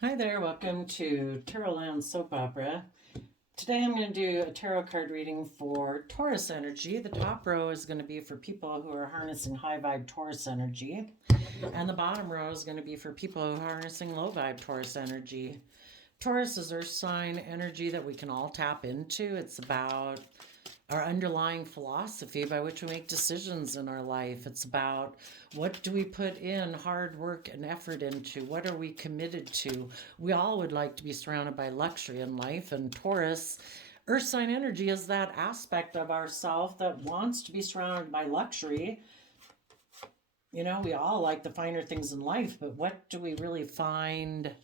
Hi there, welcome to Tarot Land Soap Opera. Today I'm going to do a tarot card reading for Taurus energy. The top row is going to be for people who are harnessing high vibe Taurus energy, and the bottom row is going to be for people who are harnessing low vibe Taurus energy. Taurus is earth sign energy that we can all tap into. It's about our underlying philosophy by which we make decisions in our life. It's about what do we put in hard work and effort into? What are we committed to? We all would like to be surrounded by luxury in life, and Taurus, earth sign energy, is that aspect of ourself that wants to be surrounded by luxury. You know, we all like the finer things in life, but what do we really find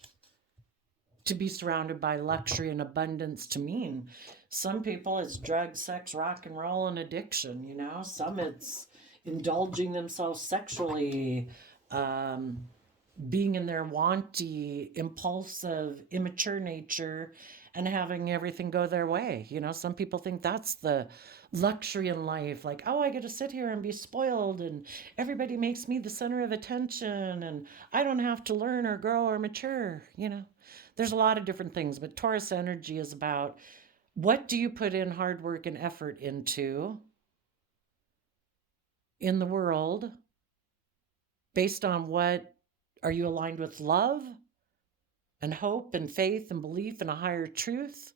to be surrounded by luxury and abundance to mean? Some people it's drugs, sex, rock and roll, and addiction. Some it's indulging themselves sexually, um, being in their wanty, impulsive, immature nature, and having everything go their way. Some people think that's the luxury in life, like, oh, I get to sit here and be spoiled, and everybody makes me the center of attention, and I don't have to learn or grow or mature. There's a lot of different things, but Taurus energy is about what do you put in hard work and effort into in the world based on what are you aligned with love and hope and faith and belief in a higher truth?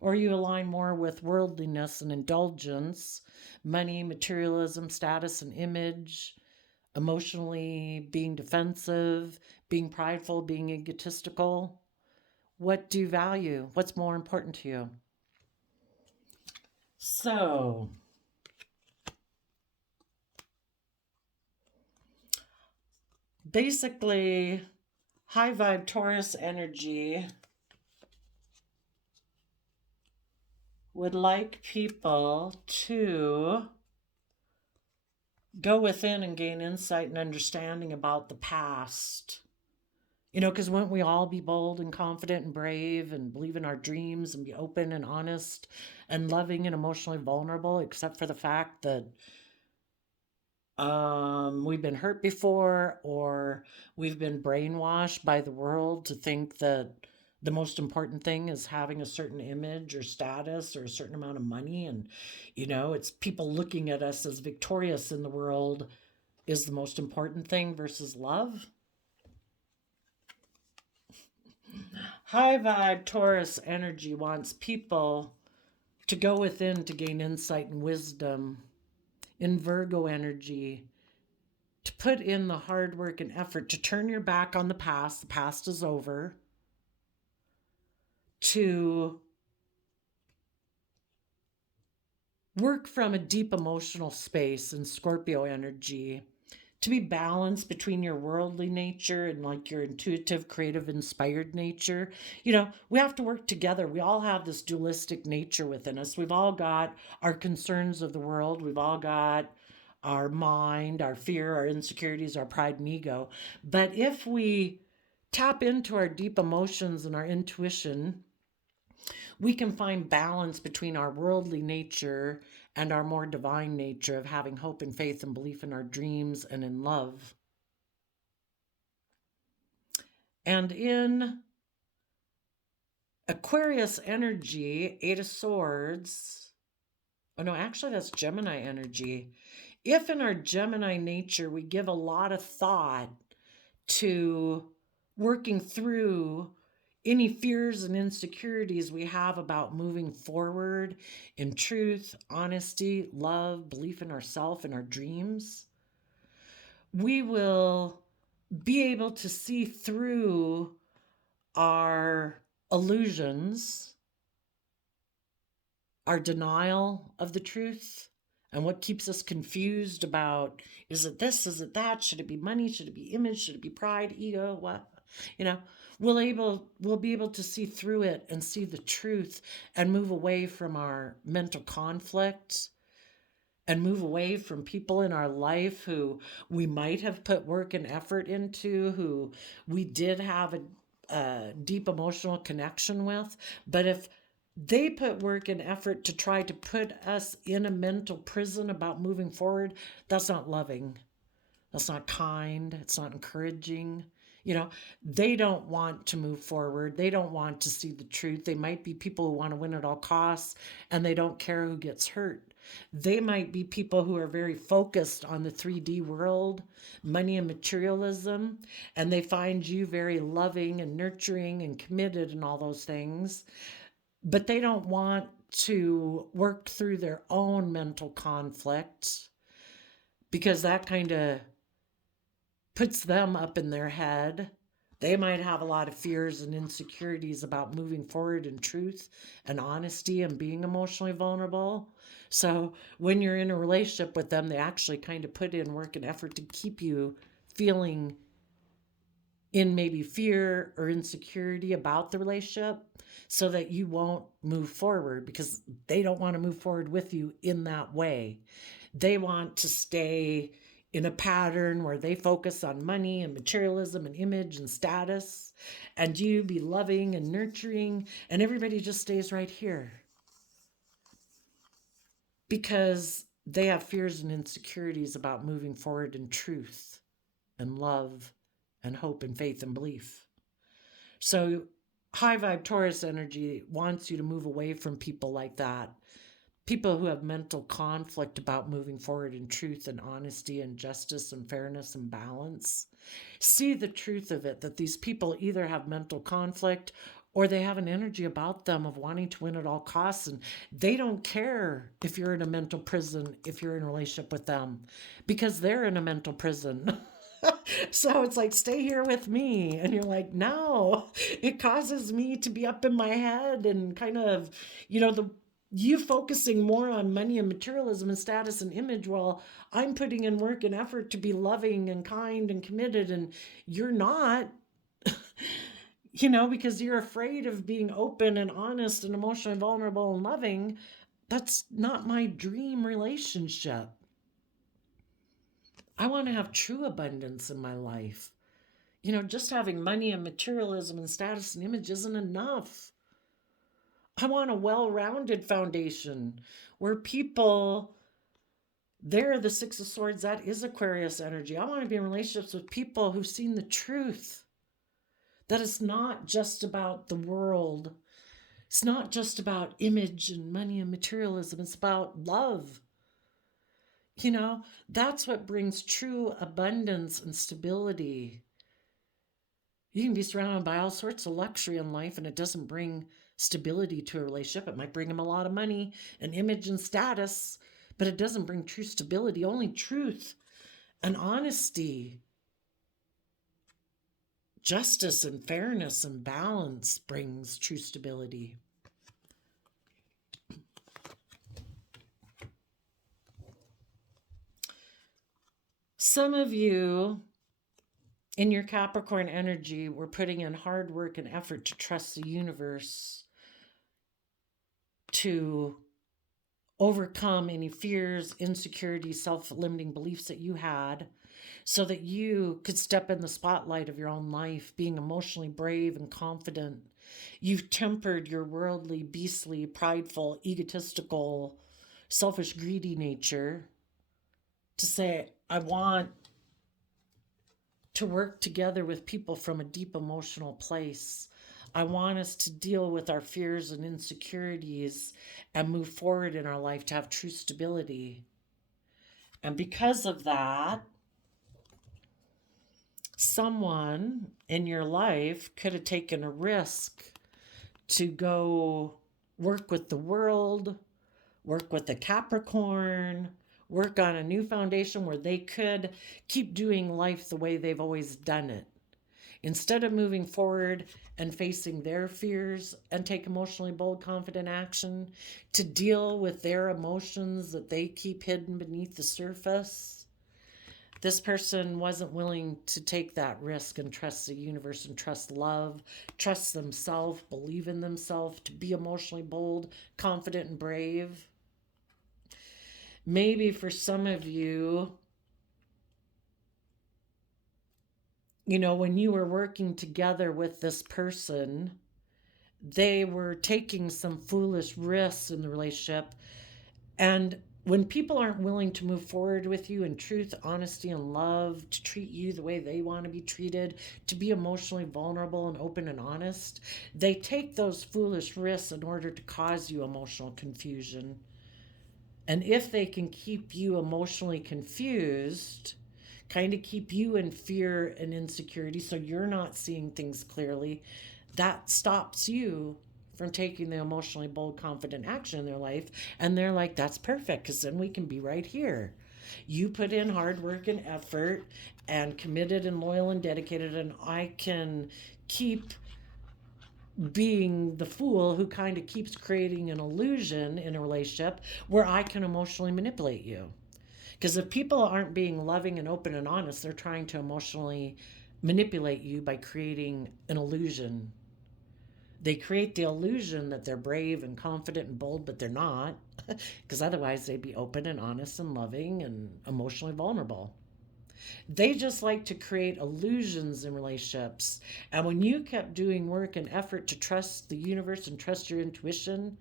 Or you align more with worldliness and indulgence, money, materialism, status, and image, emotionally being defensive, being prideful, being egotistical? What do you value? What's more important to you? So, basically, high vibe Taurus energy would like people to go within and gain insight and understanding about the past. Because wouldn't we all be bold and confident and brave and believe in our dreams and be open and honest and loving and emotionally vulnerable, except for the fact that we've been hurt before, or we've been brainwashed by the world to think that the most important thing is having a certain image or status or a certain amount of money. And, it's people looking at us as victorious in the world is the most important thing versus love. High vibe Taurus energy wants people to go within to gain insight and wisdom. In Virgo energy, to put in the hard work and effort to turn your back on the past is over, to work from a deep emotional space in Scorpio energy, to be balanced between your worldly nature and like your intuitive, creative, inspired nature. We have to work together. We all have this dualistic nature within us. We've all got our concerns of the world. We've all got our mind, our fear, our insecurities, our pride and ego. But if we tap into our deep emotions and our intuition, we can find balance between our worldly nature and our more divine nature of having hope and faith and belief in our dreams and in love. And in Aquarius energy, Eight of Swords, oh no, actually that's Gemini energy. If in our Gemini nature we give a lot of thought to working through any fears and insecurities we have about moving forward in truth, honesty, love, belief in ourselves and our dreams, we will be able to see through our illusions, our denial of the truth, and what keeps us confused about, is it this, is it that, should it be money, should it be image, should it be pride, ego, what? We'll be able to see through it and see the truth and move away from our mental conflict and move away from people in our life who we might have put work and effort into, who we did have a deep emotional connection with. But if they put work and effort to try to put us in a mental prison about moving forward, that's not loving. That's not kind. It's not encouraging. You know, they don't want to move forward. They don't want to see the truth. They might be people who want to win at all costs and they don't care who gets hurt. They might be people who are very focused on the 3D world, money and materialism, and they find you very loving and nurturing and committed and all those things. But they don't want to work through their own mental conflict because that kind of puts them up in their head. They might have a lot of fears and insecurities about moving forward in truth and honesty and being emotionally vulnerable. So when you're in a relationship with them, they actually kind of put in work and effort to keep you feeling in maybe fear or insecurity about the relationship so that you won't move forward because they don't want to move forward with you in that way. They want to stay in a pattern where they focus on money and materialism and image and status, and you be loving and nurturing, and everybody just stays right here because they have fears and insecurities about moving forward in truth and love and hope and faith and belief. So high vibe Taurus energy wants you to move away from people like that. People who have mental conflict about moving forward in truth and honesty and justice and fairness and balance. See the truth of it, that these people either have mental conflict or they have an energy about them of wanting to win at all costs, and they don't care if you're in a mental prison, if you're in a relationship with them, because they're in a mental prison. So it's like, stay here with me. And you're like, no, it causes me to be up in my head and kind of, you focusing more on money and materialism and status and image while I'm putting in work and effort to be loving and kind and committed, and you're not, because you're afraid of being open and honest and emotionally vulnerable and loving. That's not my dream relationship. I want to have true abundance in my life. Just having money and materialism and status and image isn't enough. I want a well-rounded foundation where people, they're the Six of Swords, that is Aquarius energy. I want to be in relationships with people who've seen the truth. That it's not just about the world. It's not just about image and money and materialism. It's about love. That's what brings true abundance and stability. You can be surrounded by all sorts of luxury in life and it doesn't bring stability to a relationship. It might bring them a lot of money and image and status, but it doesn't bring true stability. Only truth and honesty, justice and fairness and balance brings true stability. Some of you in your Capricorn energy were putting in hard work and effort to trust the universe to overcome any fears, insecurities, self-limiting beliefs that you had so that you could step in the spotlight of your own life, being emotionally brave and confident. You've tempered your worldly, beastly, prideful, egotistical, selfish, greedy nature to say, I want to work together with people from a deep emotional place. I want us to deal with our fears and insecurities and move forward in our life to have true stability. And because of that, someone in your life could have taken a risk to go work with the world, work with the Capricorn, work on a new foundation where they could keep doing life the way they've always done it. Instead of moving forward and facing their fears and take emotionally bold, confident action to deal with their emotions that they keep hidden beneath the surface, this person wasn't willing to take that risk and trust the universe and trust love, trust themselves, believe in themselves, to be emotionally bold, confident, and brave. Maybe for some of you, when you were working together with this person, they were taking some foolish risks in the relationship, and When people aren't willing to move forward with you in truth, honesty, and love, to treat you the way they want to be treated, to be emotionally vulnerable and open and honest, they take those foolish risks in order to cause you emotional confusion. And if they can keep you emotionally confused, kind of keep you in fear and insecurity so you're not seeing things clearly, that stops you from taking the emotionally bold, confident action in their life. And they're like, that's perfect, because then we can be right here. You put in hard work and effort and committed and loyal and dedicated, and I can keep being the fool who kind of keeps creating an illusion in a relationship where I can emotionally manipulate you. Because if people aren't being loving and open and honest, they're trying to emotionally manipulate you by creating an illusion. They create the illusion that they're brave and confident and bold, but they're not, because otherwise they'd be open and honest and loving and emotionally vulnerable. They just like to create illusions in relationships. And when you kept doing work and effort to trust the universe and trust your intuition,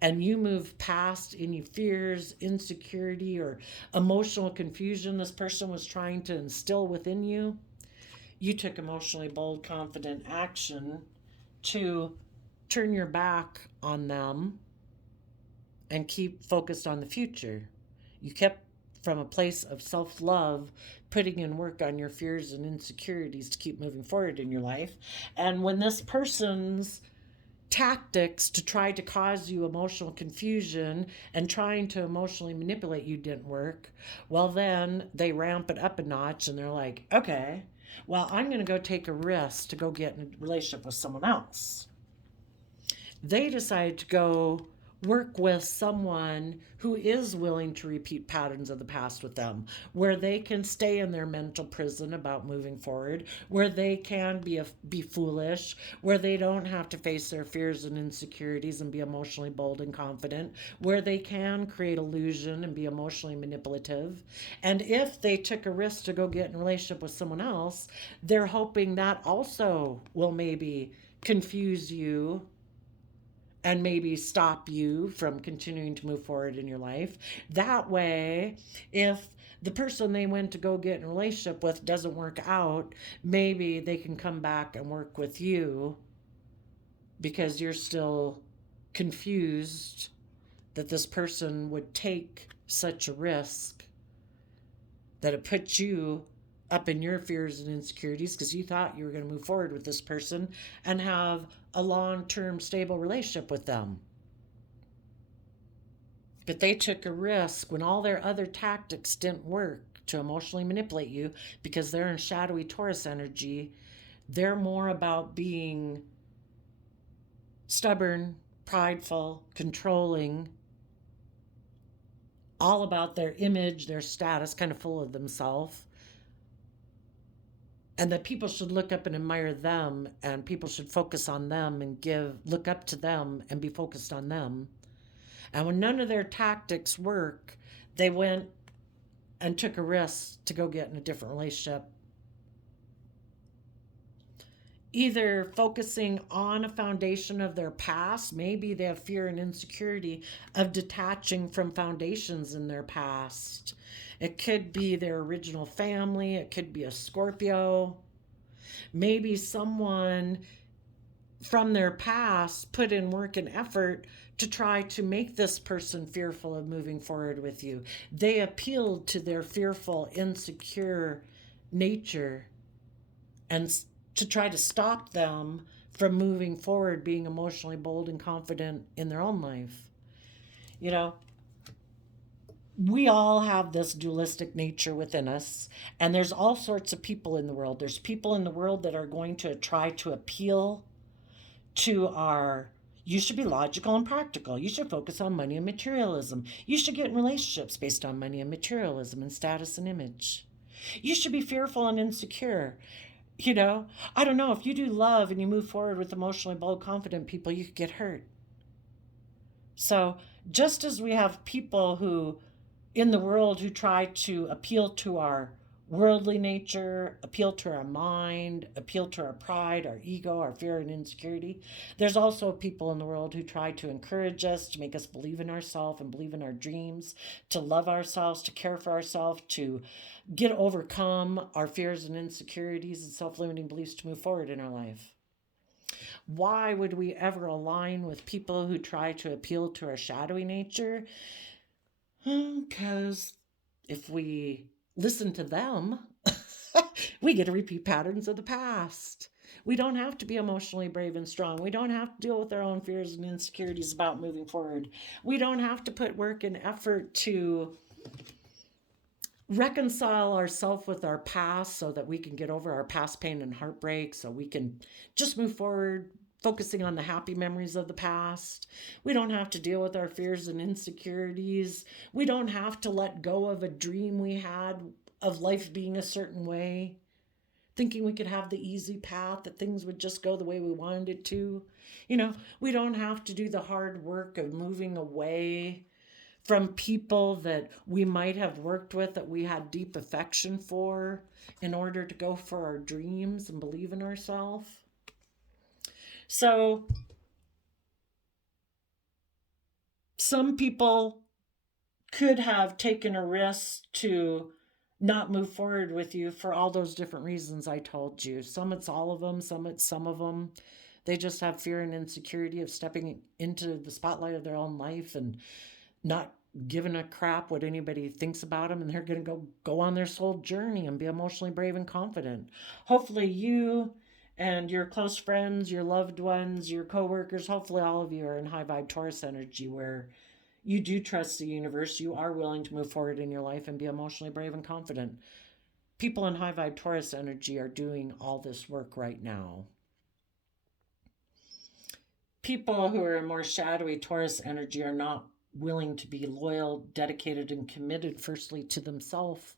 and you move past any fears, insecurity, or emotional confusion this person was trying to instill within you, you took emotionally bold, confident action to turn your back on them and keep focused on the future. You kept from a place of self love, putting in work on your fears and insecurities to keep moving forward in your life. And when this person's tactics to try to cause you emotional confusion and trying to emotionally manipulate you didn't work, well, then they ramp it up a notch and they're like, okay, well, I'm going to go take a risk to go get in a relationship with someone else. They decide to go work with someone who is willing to repeat patterns of the past with them, where they can stay in their mental prison about moving forward, where they can be foolish, where they don't have to face their fears and insecurities and be emotionally bold and confident, where they can create illusion and be emotionally manipulative. And if they took a risk to go get in a relationship with someone else, they're hoping that also will maybe confuse you and maybe stop you from continuing to move forward in your life. That way, if the person they went to go get in a relationship with doesn't work out, maybe they can come back and work with you because you're still confused that this person would take such a risk, that it puts you up in your fears and insecurities because you thought you were going to move forward with this person and have a long-term stable relationship with them. But they took a risk when all their other tactics didn't work to emotionally manipulate you because they're in shadowy Taurus energy. They're more about being stubborn, prideful, controlling, all about their image, their status, kind of full of themselves. And that people should look up and admire them, and people should focus on them and look up to them and be focused on them. And when none of their tactics work, they went and took a risk to go get in a different relationship. Either focusing on a foundation of their past, maybe they have fear and insecurity of detaching from foundations in their past. It could be their original family, it could be a Scorpio. Maybe someone from their past put in work and effort to try to make this person fearful of moving forward with you. They appealed to their fearful, insecure nature and to try to stop them from moving forward, being emotionally bold and confident in their own life. You know, we all have this dualistic nature within us, and there's all sorts of people in the world. There's people in the world that are going to try to appeal to our, you should be logical and practical. You should focus on money and materialism. You should get in relationships based on money and materialism and status and image. You should be fearful and insecure. I don't know, if you do love and you move forward with emotionally bold, confident people, you could get hurt. So just as we have people who in the world who try to appeal to our worldly nature, appeal to our mind, appeal to our pride, our ego, our fear and insecurity. There's also people in the world who try to encourage us, to make us believe in ourselves and believe in our dreams, to love ourselves, to care for ourselves, to overcome our fears and insecurities and self-limiting beliefs to move forward in our life. Why would we ever align with people who try to appeal to our shadowy nature? Because if we listen to them, we get to repeat patterns of the past. We don't have to be emotionally brave and strong. We don't have to deal with our own fears and insecurities about moving forward. We don't have to put work and effort to reconcile ourselves with our past so that we can get over our past pain and heartbreak, so we can just move forward focusing on the happy memories of the past. We don't have to deal with our fears and insecurities. We don't have to let go of a dream we had of life being a certain way, thinking we could have the easy path, that things would just go the way we wanted it to. We don't have to do the hard work of moving away from people that we might have worked with, that we had deep affection for, in order to go for our dreams and believe in ourselves. So some people could have taken a risk to not move forward with you for all those different reasons I told you. Some it's all of them, some it's some of them. They just have fear and insecurity of stepping into the spotlight of their own life and not giving a crap what anybody thinks about them, and they're going to go on their soul journey and be emotionally brave and confident. Hopefully you and your close friends, your loved ones, your coworkers, hopefully all of you are in high vibe Taurus energy, where you do trust the universe, you are willing to move forward in your life and be emotionally brave and confident. People in high vibe Taurus energy are doing all this work right now. People who are in more shadowy Taurus energy are not willing to be loyal, dedicated, and committed, firstly, to themselves,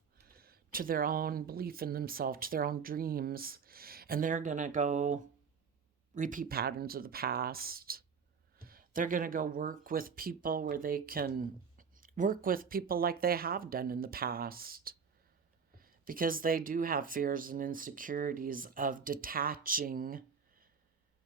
to their own belief in themselves, to their own dreams. And they're going to go repeat patterns of the past. They're going to go work with people where they can work with people like they have done in the past, because they do have fears and insecurities of detaching,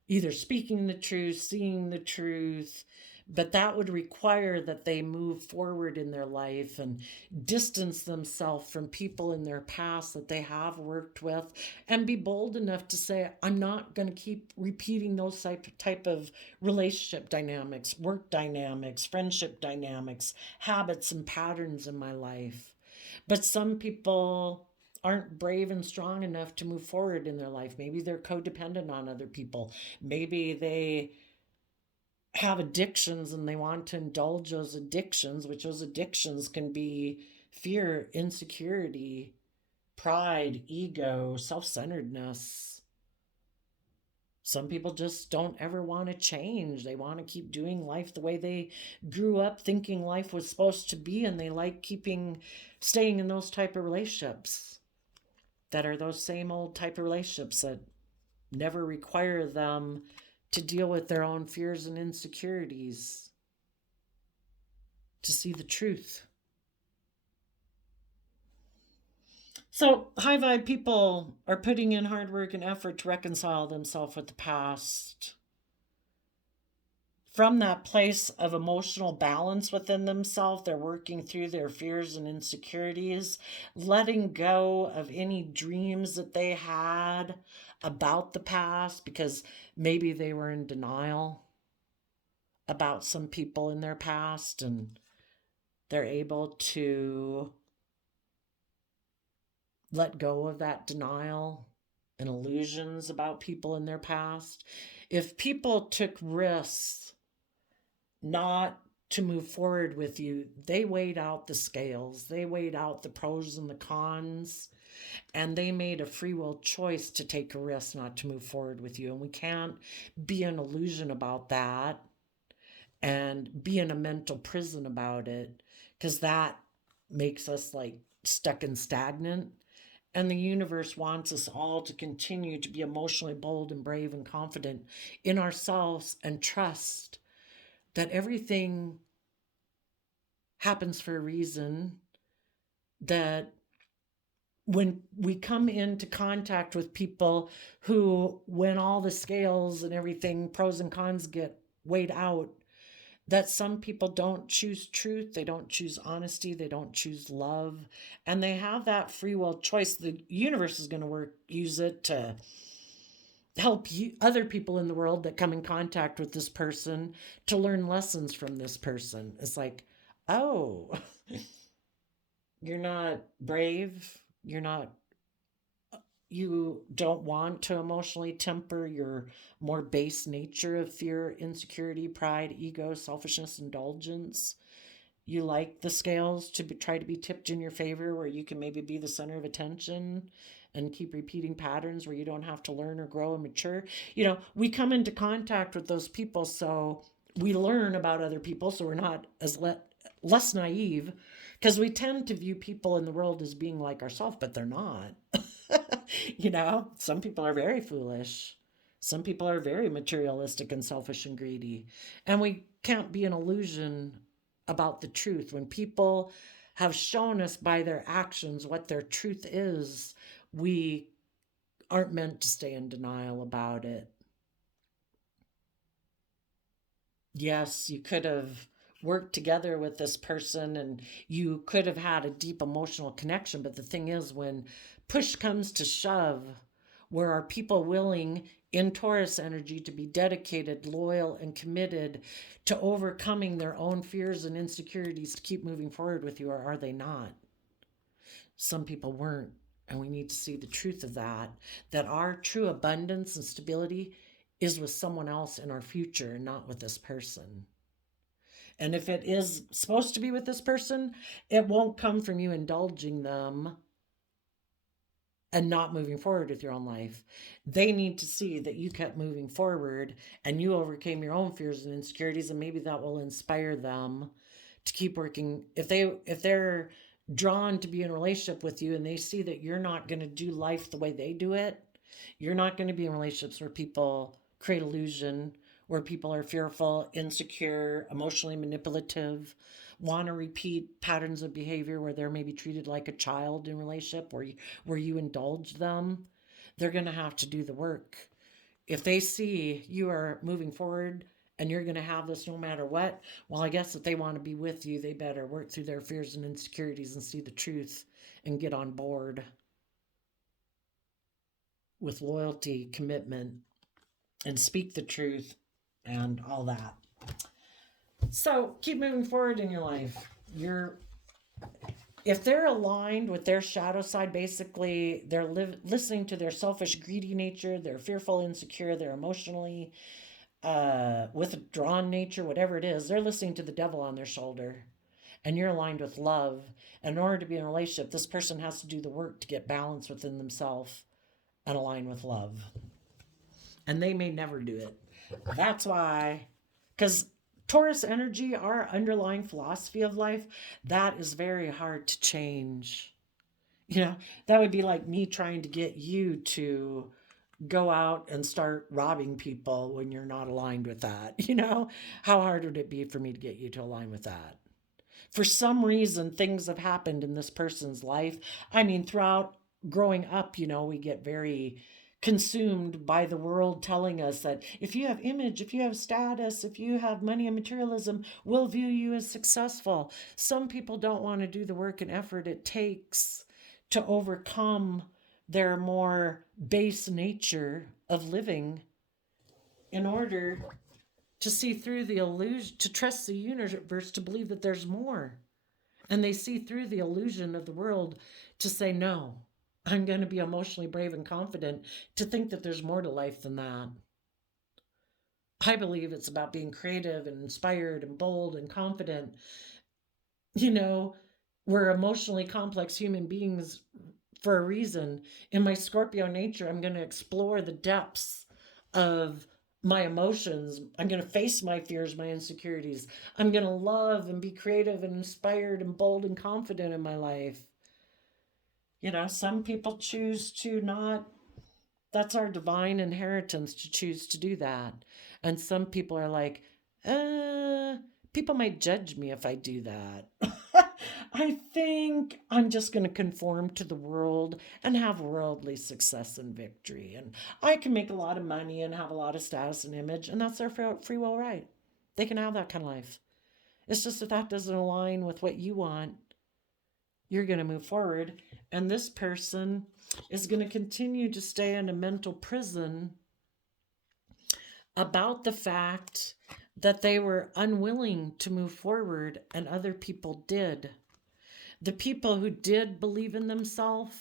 either speaking the truth, seeing the truth, but that would require that they move forward in their life and distance themselves from people in their past that they have worked with, and be bold enough to say, I'm not going to keep repeating those type of relationship dynamics, work dynamics, friendship dynamics, habits and patterns in my life. But some people aren't brave and strong enough to move forward in their life. Maybe they're codependent on other people. Maybe they have addictions and they want to indulge those addictions, which those addictions can be fear, insecurity, pride, ego, self-centeredness. Some people just don't ever want to change. They want to keep doing life the way they grew up thinking life was supposed to be, and they like staying in those type of relationships that are those same old type of relationships that never require them to deal with their own fears and insecurities, to see the truth. So high vibe people are putting in hard work and effort to reconcile themselves with the past. From that place of emotional balance within themselves, they're working through their fears and insecurities, letting go of any dreams that they had about the past, because maybe they were in denial about some people in their past, and they're able to let go of that denial and illusions about people in their past. If people took risks not to move forward with you, they weighed out the scales, they weighed out the pros and the cons, and they made a free will choice to take a risk not to move forward with you. And we can't be an illusion about that and be in a mental prison about it, because that makes us like stuck and stagnant. And the universe wants us all to continue to be emotionally bold and brave and confident in ourselves, and trust that everything happens for a reason, that when we come into contact with people who, when all the scales and everything, pros and cons get weighed out, that some people don't choose truth, they don't choose honesty, they don't choose love, and they have that free will choice. The universe is going to use it to help you, other people in the world that come in contact with this person, to learn lessons from this person. It's like, oh, you're not brave, you're not, you don't want to emotionally temper your more base nature of fear, insecurity, pride, ego, selfishness, indulgence. You like the scales to try to be tipped in your favor, where you can maybe be the center of attention and keep repeating patterns where you don't have to learn or grow and mature. We come into contact with those people, so we learn about other people, so we're not as less naive, because we tend to view people in the world as being like ourselves, but they're not. Some people are very foolish. Some people are very materialistic and selfish and greedy. And we can't be an illusion about the truth. When people have shown us by their actions what their truth is, we aren't meant to stay in denial about it. Yes, you could have worked together with this person and you could have had a deep emotional connection. But the thing is, when push comes to shove, where are people willing in Taurus energy to be dedicated, loyal, and committed to overcoming their own fears and insecurities to keep moving forward with you, or are they not? Some people weren't. And we need to see the truth of that, that our true abundance and stability is with someone else in our future, not with this person. And if it is supposed to be with this person, it won't come from you indulging them and not moving forward with your own life. They need to see that you kept moving forward and you overcame your own fears and insecurities, and maybe that will inspire them to keep working. If they're drawn to be in a relationship with you and they see that you're not going to do life the way they do it, you're not going to be in relationships where people create illusion, where people are fearful, insecure, emotionally manipulative, want to repeat patterns of behavior where they're maybe treated like a child in relationship, where you indulge them. They're going to have to do the work. If they see you are moving forward and you're going to have this no matter what, well, I guess if they want to be with you, they better work through their fears and insecurities and see the truth and get on board with loyalty, commitment, and speak the truth and all that. So keep moving forward in your life. If they're aligned with their shadow side, basically they're listening to their selfish, greedy nature, they're fearful, insecure, they're emotionally withdrawn nature, whatever it is, they're listening to the devil on their shoulder. And you're aligned with love. In order to be in a relationship, this person has to do the work to get balance within themselves and align with love. And they may never do it. That's why, because Taurus energy, our underlying philosophy of life, that is very hard to change. That would be like me trying to get you to go out and start robbing people when you're not aligned with that. How hard would it be for me to get you to align with that? For some reason, things have happened in this person's life. I mean, throughout growing up, we get very consumed by the world telling us that if you have image, if you have status, if you have money and materialism, we'll view you as successful. Some people don't want to do the work and effort it takes to overcome their more base nature of living in order to see through the illusion, to trust the universe, to believe that there's more. And they see through the illusion of the world to say, no, I'm going to be emotionally brave and confident, to think that there's more to life than that. I believe it's about being creative and inspired and bold and confident. We're emotionally complex human beings for a reason. In my Scorpio nature, I'm going to explore the depths of my emotions. I'm going to face my fears, my insecurities. I'm going to love and be creative and inspired and bold and confident in my life. Some people choose to not. That's our divine inheritance, to choose to do that. And some people are like, people might judge me if I do that. I think I'm just going to conform to the world and have worldly success and victory. And I can make a lot of money and have a lot of status and image, and that's their free will right. They can have that kind of life. It's just that doesn't align with what you want. You're going to move forward. And this person is going to continue to stay in a mental prison about the fact that they were unwilling to move forward and other people did. The people who did believe in themselves,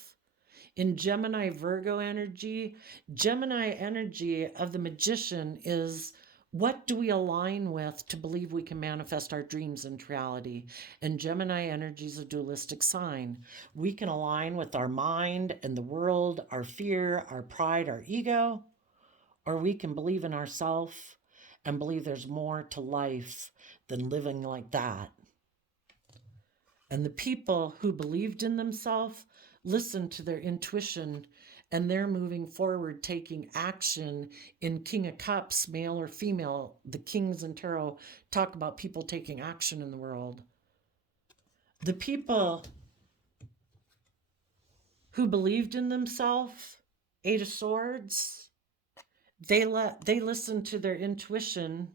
in Gemini Virgo energy of the magician is, what do we align with to believe we can manifest our dreams into reality? And Gemini energy is a dualistic sign. We can align with our mind and the world, our fear, our pride, our ego, or we can believe in ourselves and believe there's more to life than living like that. And the people who believed in themselves listened to their intuition, and they're moving forward, taking action in King of Cups, male or female. The kings in tarot talk about people taking action in the world. The people who believed in themselves, Eight of Swords, they listened to their intuition.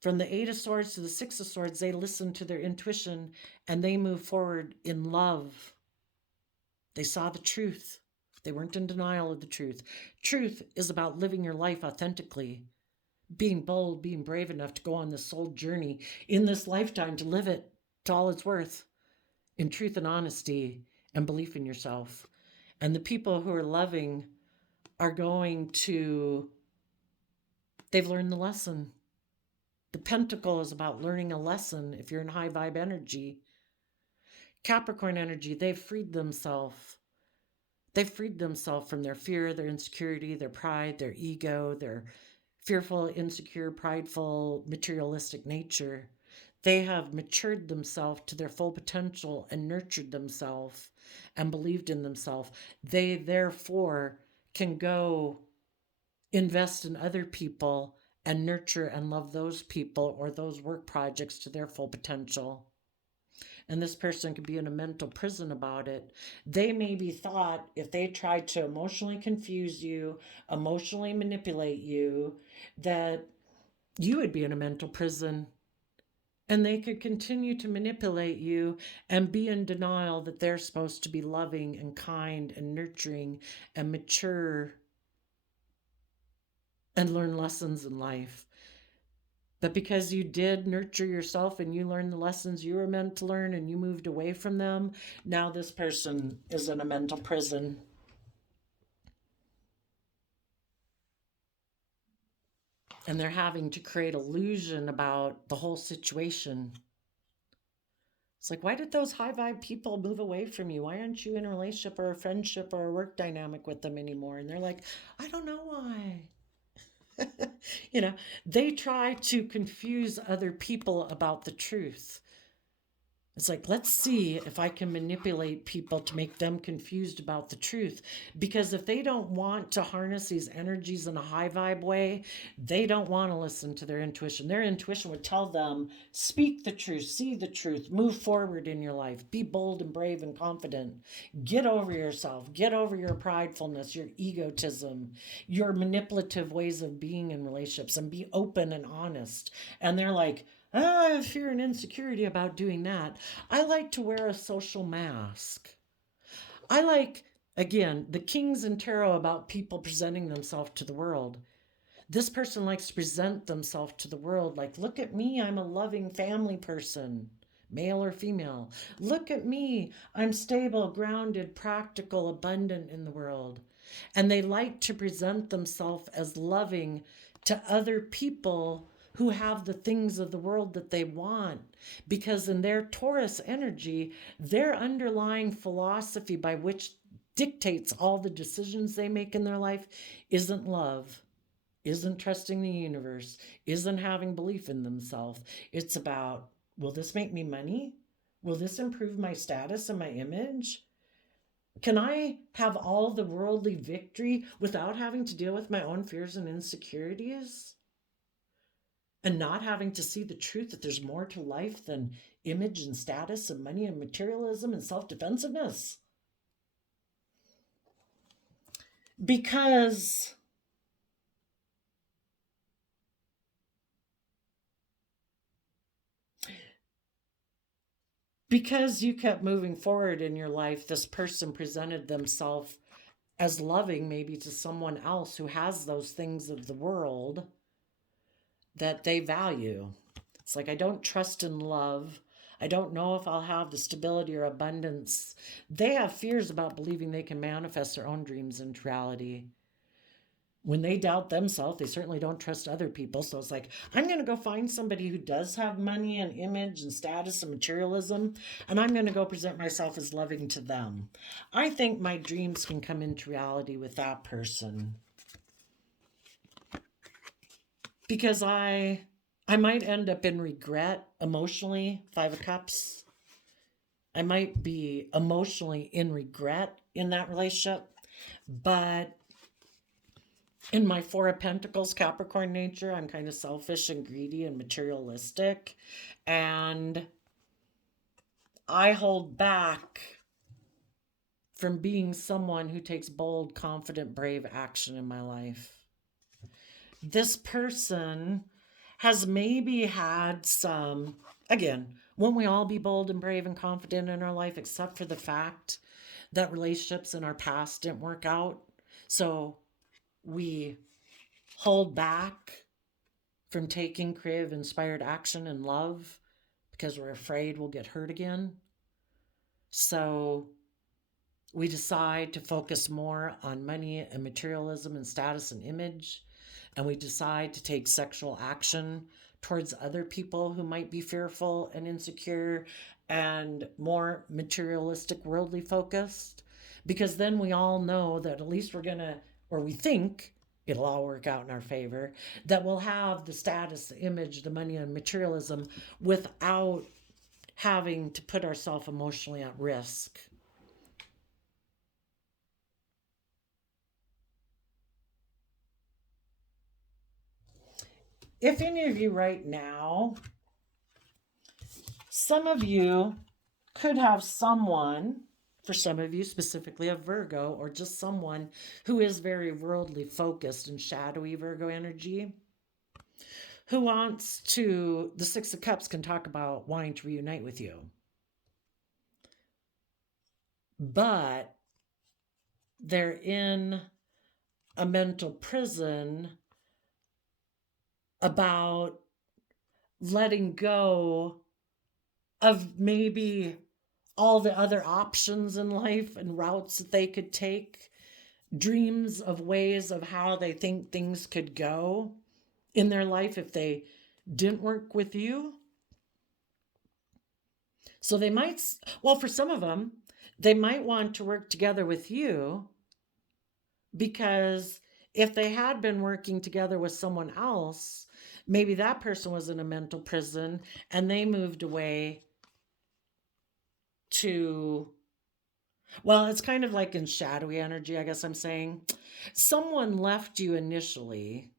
From the Eight of Swords to the Six of Swords, they listened to their intuition and they moved forward in love. They saw the truth. They weren't in denial of the truth. Truth is about living your life authentically, being bold, being brave enough to go on this soul journey in this lifetime, to live it to all it's worth, in truth and honesty and belief in yourself. And the people who are loving are they've learned the lesson. The Pentacle is about learning a lesson if you're in high vibe energy. Capricorn energy, they've freed themselves. They've freed themselves from their fear, their insecurity, their pride, their ego, their fearful, insecure, prideful, materialistic nature. They have matured themselves to their full potential and nurtured themselves and believed in themselves. They therefore can go invest in other people and nurture and love those people or those work projects to their full potential. And this person could be in a mental prison about it. They maybe thought if they tried to emotionally confuse you, emotionally manipulate you, that you would be in a mental prison. And they could continue to manipulate you and be in denial that they're supposed to be loving and kind and nurturing and mature and learn lessons in life. But because you did nurture yourself and you learned the lessons you were meant to learn and you moved away from them, now this person is in a mental prison. And they're having to create illusion about the whole situation. It's like, why did those high vibe people move away from you? Why aren't you in a relationship or a friendship or a work dynamic with them anymore? And they're like, I don't know why. They try to confuse other people about the truth. It's like, let's see if I can manipulate people to make them confused about the truth. Because if they don't want to harness these energies in a high vibe way, they don't want to listen to their intuition. Their intuition would tell them, speak the truth, see the truth, move forward in your life, be bold and brave and confident. Get over yourself, get over your pridefulness, your egotism, your manipulative ways of being in relationships, and be open and honest. And they're like, I have fear and insecurity about doing that. I like to wear a social mask. I like, again, the kings in tarot about people presenting themselves to the world. This person likes to present themselves to the world like, look at me, I'm a loving family person, male or female. Look at me, I'm stable, grounded, practical, abundant in the world. And they like to present themselves as loving to other people who have the things of the world that they want, because in their Taurus energy, their underlying philosophy by which dictates all the decisions they make in their life isn't love, isn't trusting the universe, isn't having belief in themselves. It's about, will this make me money? Will this improve my status and my image? Can I have all the worldly victory without having to deal with my own fears and insecurities? and not having to see the truth that there's more to life than image and status and money and materialism and self-defensiveness. Because you kept moving forward in your life, this person presented themselves as loving maybe to someone else who has those things of the world that they value. It's like, I don't trust in love. I don't know if I'll have the stability or abundance. They have fears about believing they can manifest their own dreams into reality. When they doubt themselves, they certainly don't trust other people. So it's like, I'm going to go find somebody who does have money and image and status and materialism, and I'm going to go present myself as loving to them. I think my dreams can come into reality with that person. Because I might end up in regret emotionally, 5 of Cups. I might be emotionally in regret in that relationship, but in my 4 of Pentacles Capricorn nature, I'm kind of selfish and greedy and materialistic, and I hold back from being someone who takes bold, confident, brave action in my life. This person has maybe had some, again, won't we all be bold and brave and confident in our life, except for the fact that relationships in our past didn't work out? So we hold back from taking creative, inspired action and love because we're afraid we'll get hurt again. So we decide to focus more on money and materialism and status and image. And we decide to take sexual action towards other people who might be fearful and insecure and more materialistic, worldly focused. Because then we all know that at least we're going to, or we think it'll all work out in our favor, that we'll have the status, the image, the money, and materialism without having to put ourselves emotionally at risk. If any of you right now, some of you could have someone, for some of you specifically a Virgo, or just someone who is very worldly focused and shadowy Virgo energy, who wants to, the 6 of Cups can talk about wanting to reunite with you. But they're in a mental prison about letting go of maybe all the other options in life and routes that they could take, dreams of ways of how they think things could go in their life if they didn't work with you. So they might, well, for some of them, they might want to work together with you because if they had been working together with someone else, maybe that person was in a mental prison and they moved away to, well, it's kind of like in shadowy energy, I guess I'm saying. Someone left you initially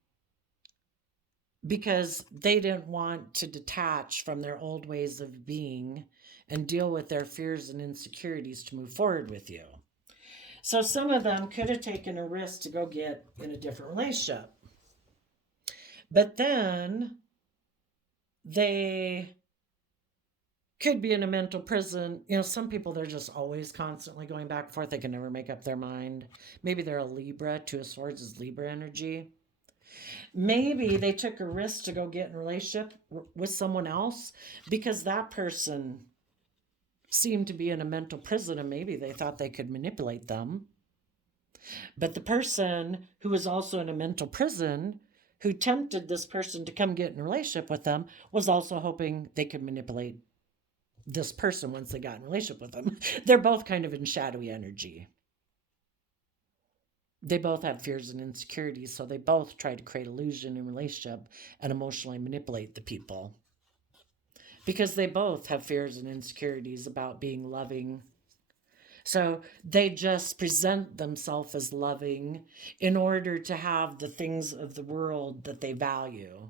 because they didn't want to detach from their old ways of being and deal with their fears and insecurities to move forward with you. So some of them could have taken a risk to go get in a different relationship. But then they could be in a mental prison. You know, some people, they're just always constantly going back and forth. They can never make up their mind. Maybe they're a Libra. 2 of Swords is Libra energy. Maybe they took a risk to go get in a relationship with someone else because that person seemed to be in a mental prison and maybe they thought they could manipulate them. But the person who was also in a mental prison, who tempted this person to come get in a relationship with them, was also hoping they could manipulate this person once they got in a relationship with them. They're both kind of in shadowy energy. They both have fears and insecurities, so they both try to create illusion in relationship and emotionally manipulate the people. Because they both have fears and insecurities about being loving. So they just present themselves as loving in order to have the things of the world that they value.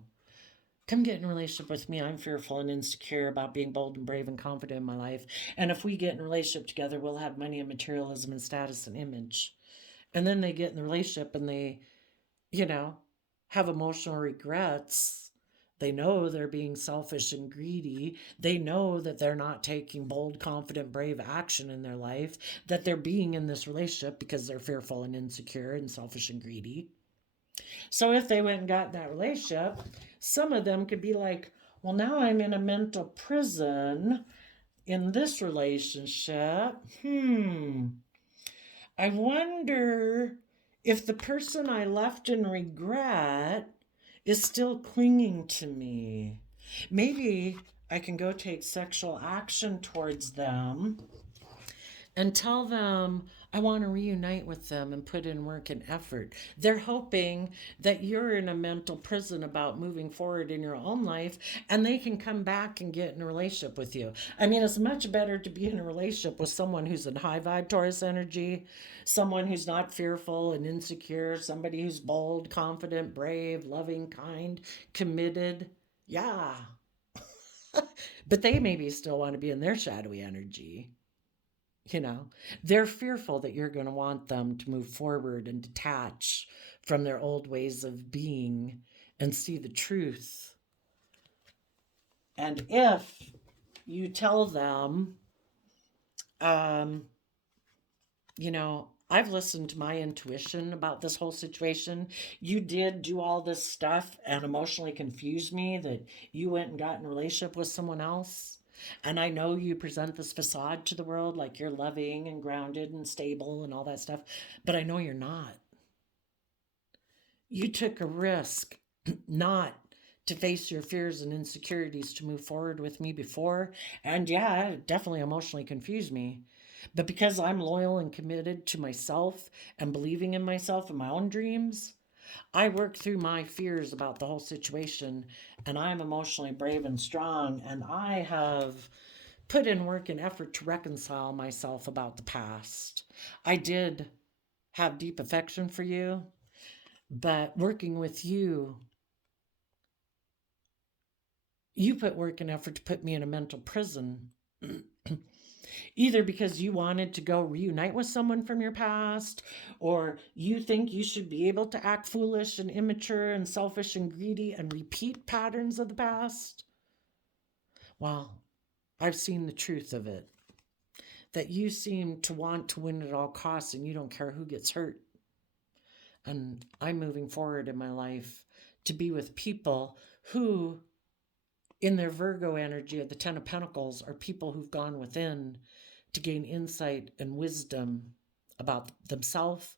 Come get in a relationship with me. I'm fearful and insecure about being bold and brave and confident in my life. And if we get in a relationship together, we'll have money and materialism and status and image. And then they get in the relationship and they, you know, have emotional regrets. They know they're being selfish and greedy. They know that they're not taking bold, confident, brave action in their life, that they're being in this relationship because they're fearful and insecure and selfish and greedy. So if they went and got in that relationship, some of them could be like, well, now I'm in a mental prison in this relationship. I wonder if the person I left in regret is still clinging to me. Maybe I can go take sexual action towards them and tell them I want to reunite with them and put in work and effort. They're hoping that you're in a mental prison about moving forward in your own life and they can come back and get in a relationship with you. I mean, it's much better to be in a relationship with someone who's in high vibe Taurus energy, someone who's not fearful and insecure, somebody who's bold, confident, brave, loving, kind, committed. Yeah. But they maybe still want to be in their shadowy energy. You know, they're fearful that you're going to want them to move forward and detach from their old ways of being and see the truth. And if you tell them, you know, I've listened to my intuition about this whole situation. You did do all this stuff and emotionally confuse me that you went and got in a relationship with someone else. And I know you present this facade to the world like you're loving and grounded and stable and all that stuff, but I know you're not. You took a risk not to face your fears and insecurities to move forward with me before. And yeah, it definitely emotionally confused me. But because I'm loyal and committed to myself and believing in myself and my own dreams, I work through my fears about the whole situation and I'm emotionally brave and strong. And I have put in work and effort to reconcile myself about the past. I did have deep affection for you, but working with you, you put work and effort to put me in a mental prison. Either because you wanted to go reunite with someone from your past, or you think you should be able to act foolish and immature and selfish and greedy and repeat patterns of the past. Well, I've seen the truth of it. That you seem to want to win at all costs and you don't care who gets hurt. And I'm moving forward in my life to be with people who, in their Virgo energy of the Ten of Pentacles, are people who've gone within to gain insight and wisdom about themselves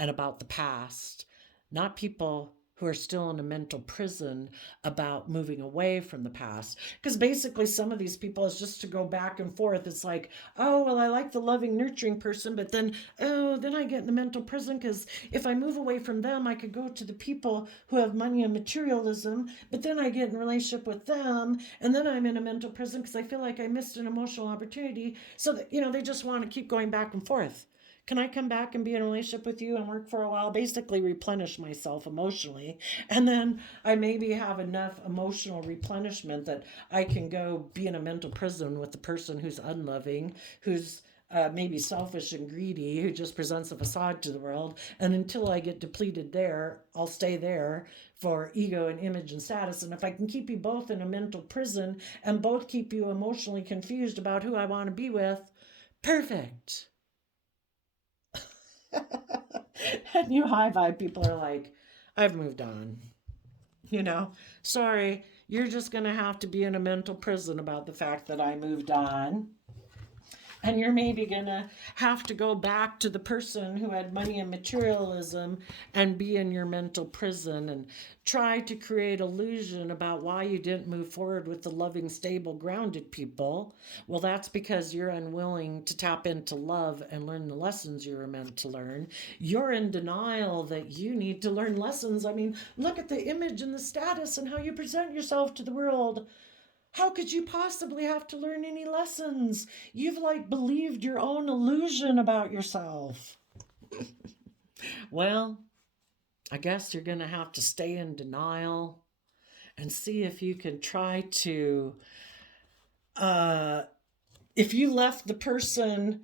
and about the past, not people who are still in a mental prison about moving away from the past. Because basically, some of these people is just to go back and forth. It's like, oh, well, I like the loving, nurturing person, but then, oh, then I get in the mental prison because if I move away from them, I could go to the people who have money and materialism, but then I get in a relationship with them, and then I'm in a mental prison because I feel like I missed an emotional opportunity. So that, they just want to keep going back and forth. Can I come back and be in a relationship with you and work for a while, basically replenish myself emotionally, and then I maybe have enough emotional replenishment that I can go be in a mental prison with the person who's unloving, who's maybe selfish and greedy, who just presents a facade to the world. And until I get depleted there, I'll stay there for ego and image and status. And if I can keep you both in a mental prison and both keep you emotionally confused about who I want to be with, perfect. And you high vibe people are like, I've moved on. Sorry, you're just going to have to be in a mental prison about the fact that I moved on. And you're maybe going to have to go back to the person who had money and materialism and be in your mental prison and try to create illusion about why you didn't move forward with the loving, stable, grounded people. Well, that's because you're unwilling to tap into love and learn the lessons you were meant to learn. You're in denial that you need to learn lessons. I mean, look at the image and the status and how you present yourself to the world. How could you possibly have to learn any lessons? You've believed your own illusion about yourself. Well, I guess you're going to have to stay in denial and see if you can try to, if you left the person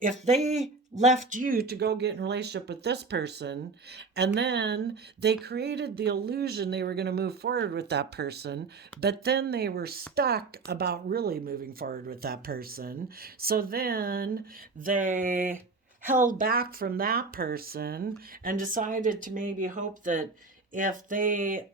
if they left you to go get in a relationship with this person, and then they created the illusion they were going to move forward with that person, but then they were stuck about really moving forward with that person. So then they held back from that person and decided to maybe hope that if they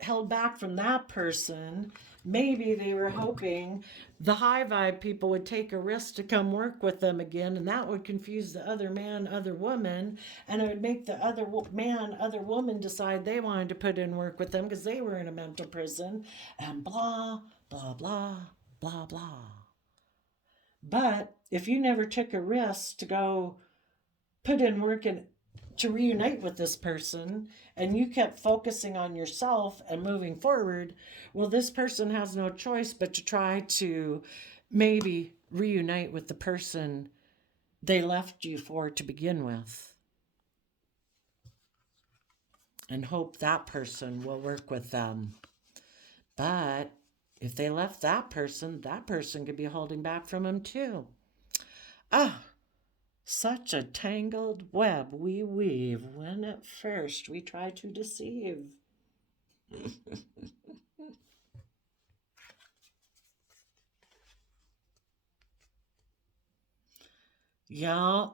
held back from that person, maybe they were hoping the high vibe people would take a risk to come work with them again, and that would confuse the other man, other woman, and it would make the other man, other woman decide they wanted to put in work with them because they were in a mental prison, and blah, blah, blah, blah, blah. But if you never took a risk to go put in work and to reunite with this person, and you kept focusing on yourself and moving forward, well, this person has no choice but to try to maybe reunite with the person they left you for to begin with, and hope that person will work with them. But if they left that person could be holding back from them too. Ah, such a tangled web we weave when at first we try to deceive. Yeah,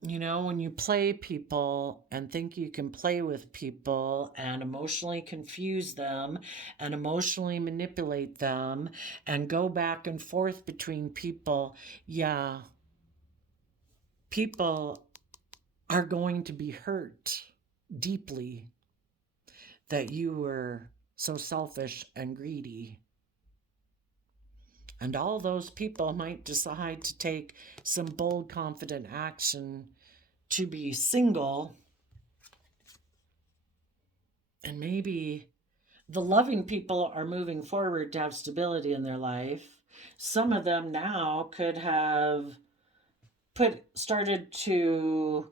when you play people and think you can play with people and emotionally confuse them and emotionally manipulate them and go back and forth between people, yeah, people are going to be hurt deeply that you were so selfish and greedy. And all those people might decide to take some bold, confident action to be single. And maybe the loving people are moving forward to have stability in their life. Some of them now could have started to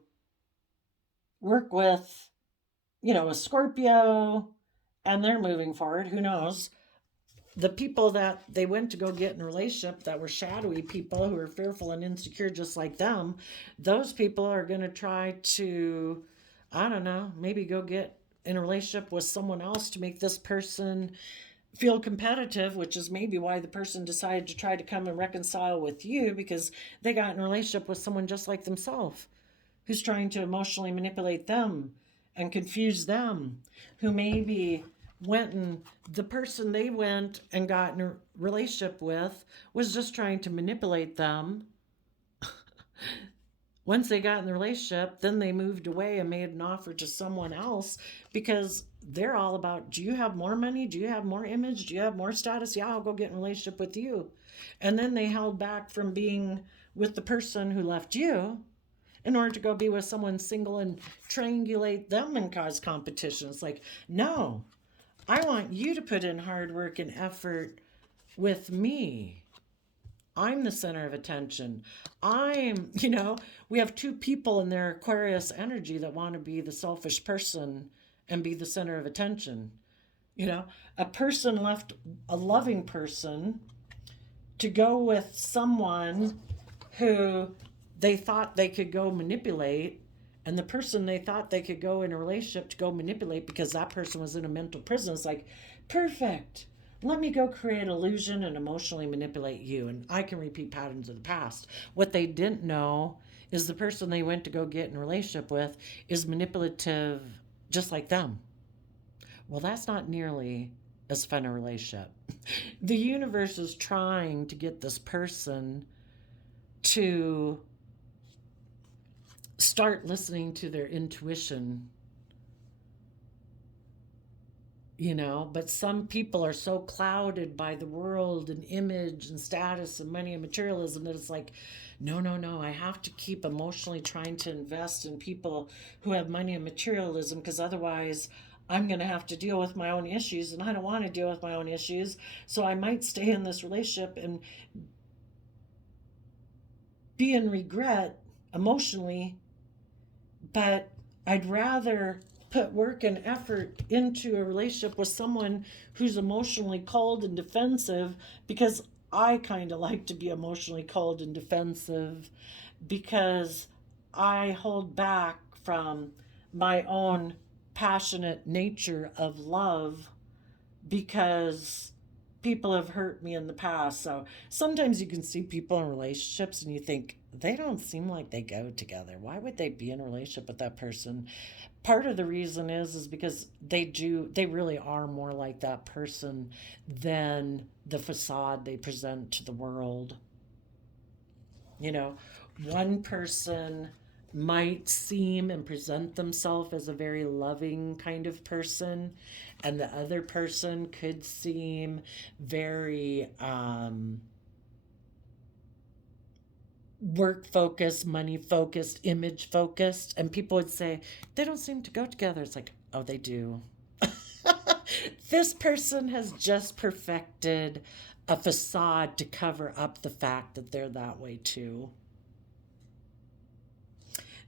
work with, a Scorpio, and they're moving forward. Who knows? The people that they went to go get in a relationship that were shadowy people who are fearful and insecure just like them, those people are going to try to, I don't know, maybe go get in a relationship with someone else to make this person feel competitive, which is maybe why the person decided to try to come and reconcile with you, because they got in a relationship with someone just like themselves who's trying to emotionally manipulate them and confuse them, who maybe the person they went and got in a relationship with was just trying to manipulate them. Once they got in the relationship, then they moved away and made an offer to someone else because they're all about, do you have more money? Do you have more image? Do you have more status? Yeah, I'll go get in a relationship with you. And then they held back from being with the person who left you in order to go be with someone single and triangulate them and cause competition. It's like, no, I want you to put in hard work and effort with me. I'm the center of attention. We have two people in their Aquarius energy that want to be the selfish person and be the center of attention. A person left a loving person to go with someone who they thought they could go manipulate, and the person they thought they could go in a relationship to go manipulate because that person was in a mental prison. It's like, perfect. Let me go create illusion and emotionally manipulate you, and I can repeat patterns of the past. What they didn't know is the person they went to go get in a relationship with is manipulative just like them. Well, that's not nearly as fun a relationship. The universe is trying to get this person to start listening to their intuition, but some people are so clouded by the world and image and status and money and materialism that it's like, no, I have to keep emotionally trying to invest in people who have money and materialism, because otherwise I'm going to have to deal with my own issues, and I don't want to deal with my own issues. So I might stay in this relationship and be in regret emotionally, but I'd rather put work and effort into a relationship with someone who's emotionally cold and defensive, because I kind of like to be emotionally cold and defensive, because I hold back from my own passionate nature of love, because people have hurt me in the past. So sometimes you can see people in relationships and you think, they don't seem like they go together. Why would they be in a relationship with that person? Part of the reason is because they really are more like that person than the facade they present to the world. You know, one person might seem and present themselves as a very loving kind of person, and the other person could seem very work focused, money focused, image focused, and people would say they don't seem to go together. It's like, oh, they do. This person has just perfected a facade to cover up the fact that they're that way too.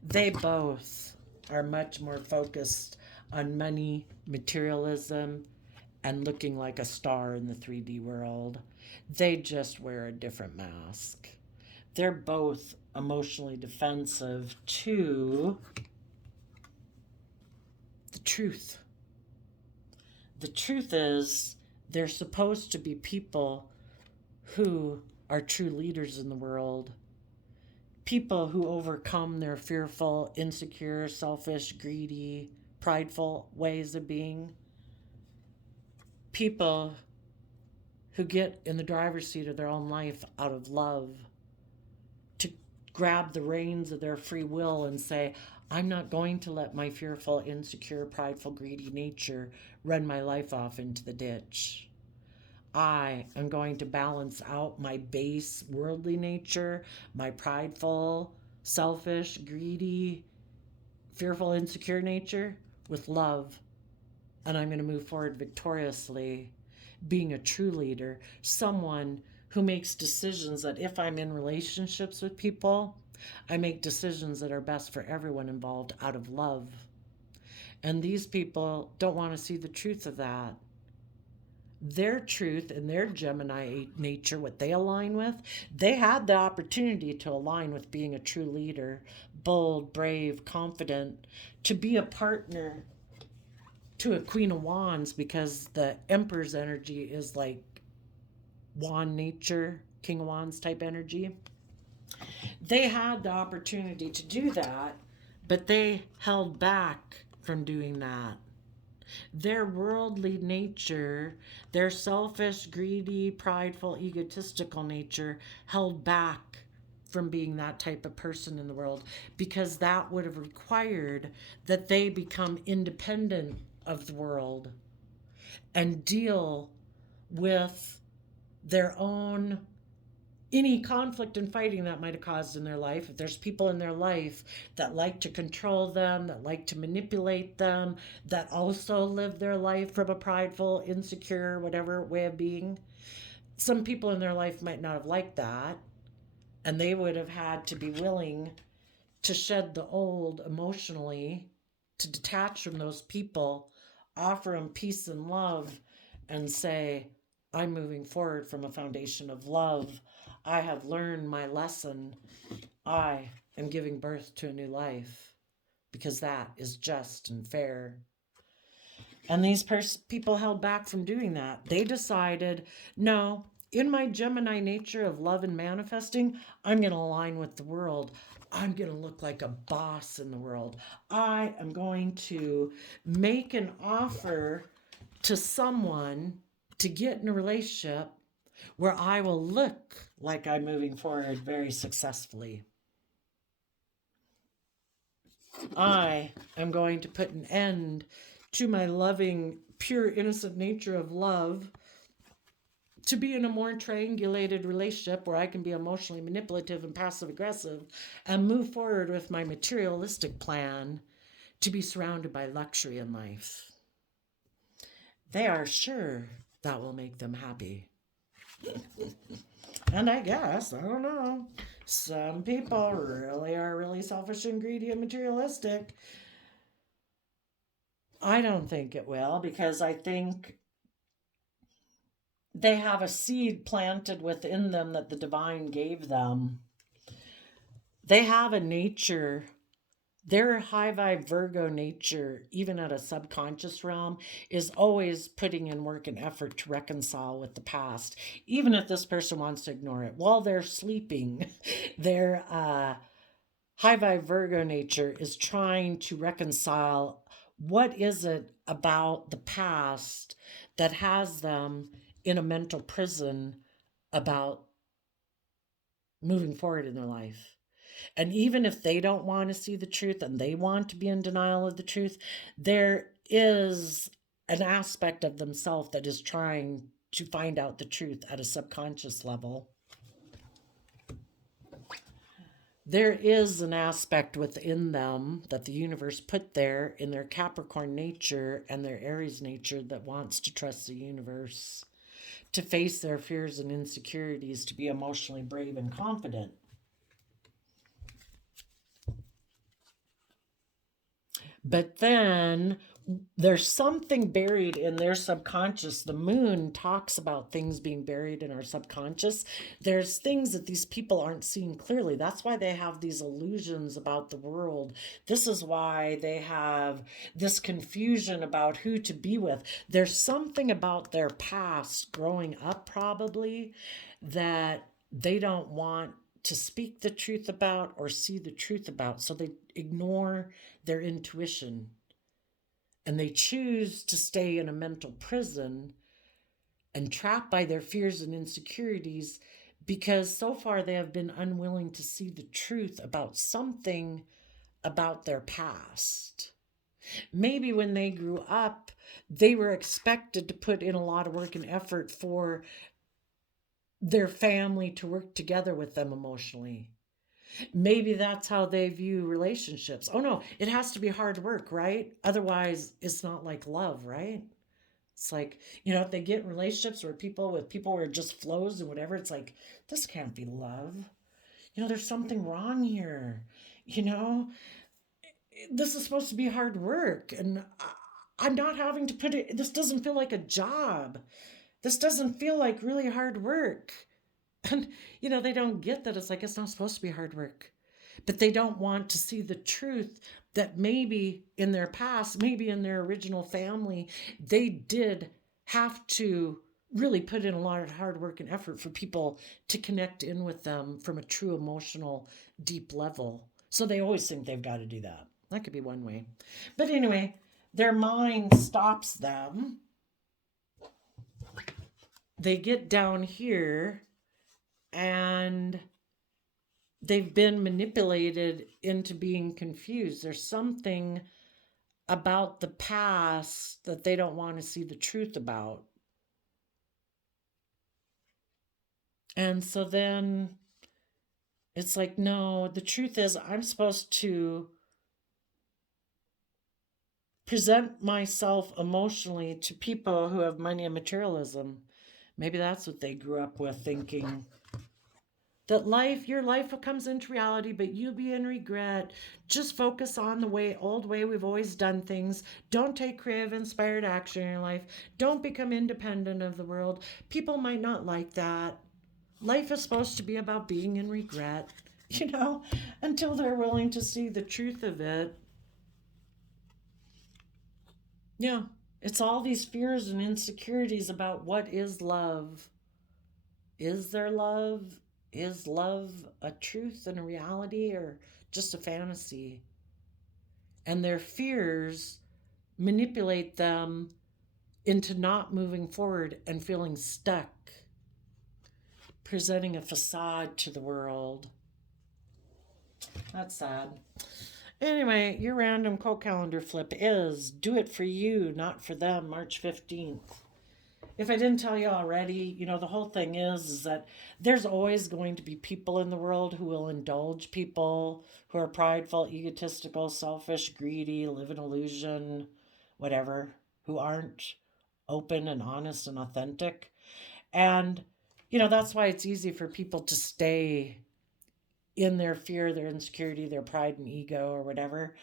They both are much more focused on money, materialism, and looking like a star in the 3D world. They just wear a different mask. They're both emotionally defensive to the truth. The truth is, they're supposed to be people who are true leaders in the world. People who overcome their fearful, insecure, selfish, greedy, prideful ways of being. People who get in the driver's seat of their own life out of love, to grab the reins of their free will and say, I'm not going to let my fearful, insecure, prideful, greedy nature run my life off into the ditch. I am going to balance out my base worldly nature, my prideful, selfish, greedy, fearful, insecure nature with love. And I'm going to move forward victoriously, being a true leader, someone who makes decisions that if I'm in relationships with people, I make decisions that are best for everyone involved out of love. And these people don't want to see the truth of that. Their truth and their Gemini nature, what they align with, they had the opportunity to align with being a true leader, bold, brave, confident, to be a partner to a Queen of Wands, because the Emperor's energy is like wand nature, King of Wands type energy. They had the opportunity to do that, but they held back from doing that. Their worldly nature, their selfish, greedy, prideful, egotistical nature held back from being that type of person in the world, because that would have required that they become independent of the world and deal with their own any conflict and fighting that might have caused in their life. If there's people in their life that like to control them, that like to manipulate them, that also live their life from a prideful, insecure, whatever way of being, some people in their life might not have liked that, and they would have had to be willing to shed the old emotionally, to detach from those people, offer them peace and love, and say, I'm moving forward from a foundation of love. I have learned my lesson. I am giving birth to a new life, because that is just and fair. And these people held back from doing that. They decided, no, in my Gemini nature of love and manifesting, I'm going to align with the world. I'm going to look like a boss in the world. I am going to make an offer to someone to get in a relationship where I will look like I'm moving forward very successfully. I am going to put an end to my loving, pure, innocent nature of love, to be in a more triangulated relationship where I can be emotionally manipulative and passive aggressive, and move forward with my materialistic plan to be surrounded by luxury in life. They are sure that will make them happy. And I guess, I don't know, some people really are really selfish and greedy and materialistic. I don't think it will, because I think they have a seed planted within them that the divine gave them. They have a nature. Their high vibe Virgo nature, even at a subconscious realm, is always putting in work and effort to reconcile with the past, even if this person wants to ignore it. While they're sleeping, their high vibe Virgo nature is trying to reconcile what is it about the past that has them in a mental prison about moving forward in their life. And even if they don't want to see the truth and they want to be in denial of the truth, there is an aspect of themselves that is trying to find out the truth at a subconscious level. There is an aspect within them that the universe put there in their Capricorn nature and their Aries nature that wants to trust the universe, to face their fears and insecurities, to be emotionally brave and confident. But then there's something buried in their subconscious. The moon talks about things being buried in our subconscious. There's things that these people aren't seeing clearly. That's why they have these illusions about the world. This is why they have this confusion about who to be with. There's something about their past growing up, probably, that they don't want to speak the truth about or see the truth about. So they ignore their intuition and they choose to stay in a mental prison and trapped by their fears and insecurities because so far they have been unwilling to see the truth about something about their past. Maybe when they grew up, they were expected to put in a lot of work and effort for their family to work together with them emotionally. Maybe that's how they view relationships. Oh no, it has to be hard work, right? Otherwise, it's not like love, right? It's like, if they get in relationships where people where it just flows and whatever, it's like, this can't be love. There's something wrong here. You know, this is supposed to be hard work. And I'm not having to put it, this doesn't feel like a job. This doesn't feel like really hard work. And, they don't get that it's like, it's not supposed to be hard work. But they don't want to see the truth that maybe in their past, maybe in their original family, they did have to really put in a lot of hard work and effort for people to connect in with them from a true emotional, deep level. So they always think they've got to do that. That could be one way. But anyway, their mind stops them. They get down here and they've been manipulated into being confused. There's something about the past that they don't want to see the truth about. And so then it's like, no, the truth is, I'm supposed to present myself emotionally to people who have money and materialism. Maybe that's what they grew up with, thinking that your life comes into reality, but you be in regret. Just focus on the old way we've always done things. Don't take creative, inspired action in your life. Don't become independent of the world. People might not like that. Life is supposed to be about being in regret, until they're willing to see the truth of it. Yeah, it's all these fears and insecurities about what is love. Is there love? Is love a truth and a reality or just a fantasy? And their fears manipulate them into not moving forward and feeling stuck, presenting a facade to the world. That's sad. Anyway, your random quote calendar flip is do it for you, not for them, March 15th. If I didn't tell you already, the whole thing is that there's always going to be people in the world who will indulge people who are prideful, egotistical, selfish, greedy, live in illusion, whatever, who aren't open and honest and authentic. And, that's why it's easy for people to stay in their fear, their insecurity, their pride and ego or whatever,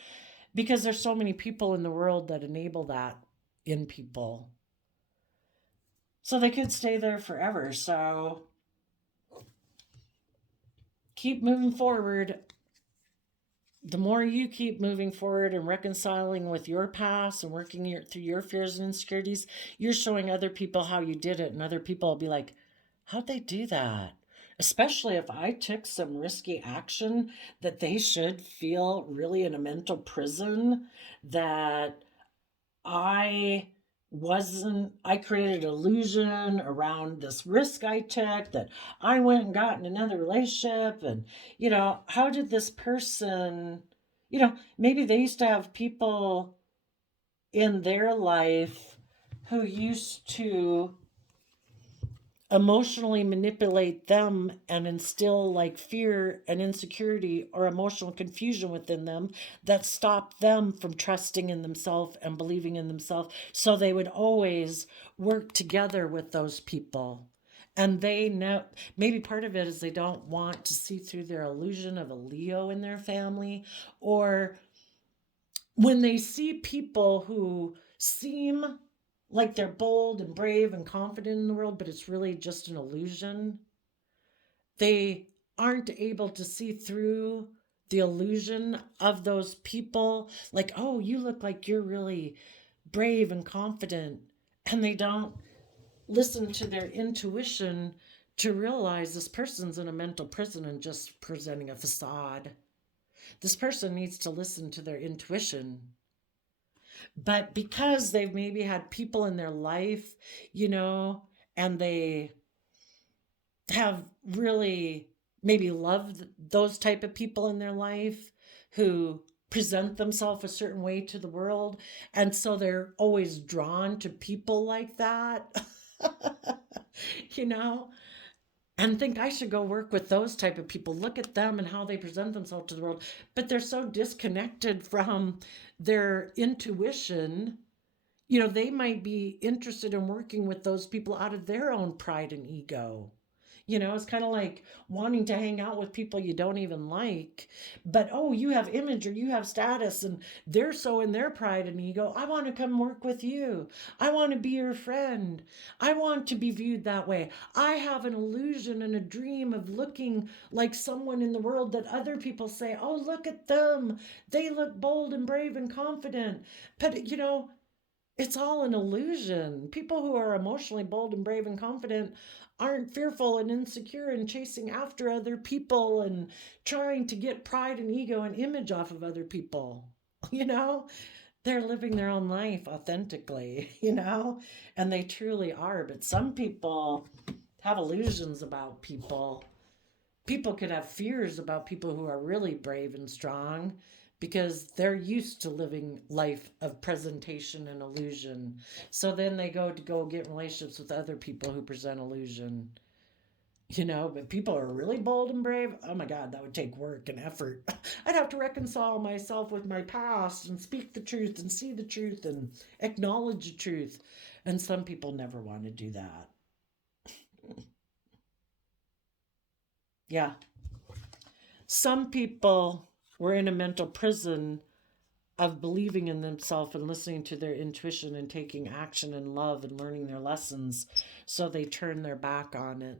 because there's so many people in the world that enable that in people. So they could stay there forever. So keep moving forward. The more you keep moving forward and reconciling with your past and working through your fears and insecurities, you're showing other people how you did it. And other people will be like, how'd they do that? Especially if I took some risky action that they should feel really in a mental prison, that I I created illusion around this risk I took, that I went and got in another relationship. And, how did this person, maybe they used to have people in their life who used to emotionally manipulate them and instill like fear and insecurity or emotional confusion within them that stopped them from trusting in themselves and believing in themselves. So they would always work together with those people. And they know, maybe part of it is they don't want to see through their illusion of a Leo in their family, or when they see people who seem like they're bold and brave and confident in the world, but it's really just an illusion, they aren't able to see through the illusion of those people. Like, oh, you look like you're really brave and confident. And they don't listen to their intuition to realize this person's in a mental prison and just presenting a facade. This person needs to listen to their intuition. But because they've maybe had people in their life, and they have really maybe loved those type of people in their life who present themselves a certain way to the world, and so they're always drawn to people like that, you know and think I should go work with those type of people. Look at them and how they present themselves to the world. But they're so disconnected from their intuition. They might be interested in working with those people out of their own pride and ego. It's kind of like wanting to hang out with people you don't even like, but oh, you have image or you have status, and they're so in their pride and ego. I want to come work with you. I want to be your friend. I want to be viewed that way. I have an illusion and a dream of looking like someone in the world that other people say, oh, look at them. They look bold and brave and confident. But, it's all an illusion. People who are emotionally bold and brave and confident aren't fearful and insecure and chasing after other people and trying to get pride and ego and image off of other people. You know, they're living their own life authentically, and they truly are. But some people have illusions about people. People could have fears about people who are really brave and strong because they're used to living life of presentation and illusion. So then they go get relationships with other people who present illusion. But people are really bold and brave. Oh my God, that would take work and effort. I'd have to reconcile myself with my past and speak the truth and see the truth and acknowledge the truth. And some people never want to do that. Yeah. Some people were in a mental prison of believing in themselves and listening to their intuition and taking action in love and learning their lessons, so they turn their back on it.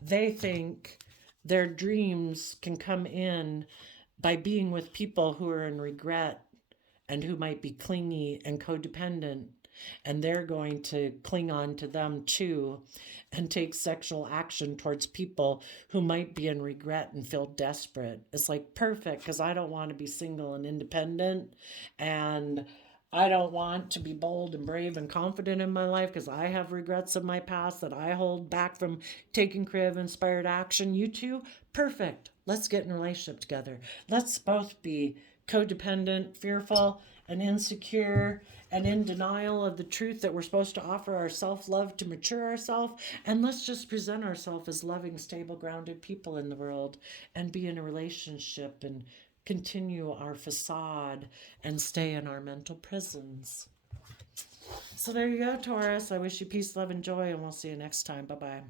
They think their dreams can come in by being with people who are in regret and who might be clingy and codependent, and they're going to cling on to them too and take sexual action towards people who might be in regret and feel desperate. It's like perfect, because I don't want to be single and independent, and I don't want to be bold and brave and confident in my life because I have regrets of my past that I hold back from taking creative inspired action. You too? Perfect. Let's get in a relationship together. Let's both be codependent, fearful, and insecure, and in denial of the truth that we're supposed to offer our self-love to mature ourselves. And let's just present ourselves as loving, stable, grounded people in the world and be in a relationship and continue our facade and stay in our mental prisons. So there you go, Taurus. I wish you peace, love, and joy, and we'll see you next time. Bye-bye.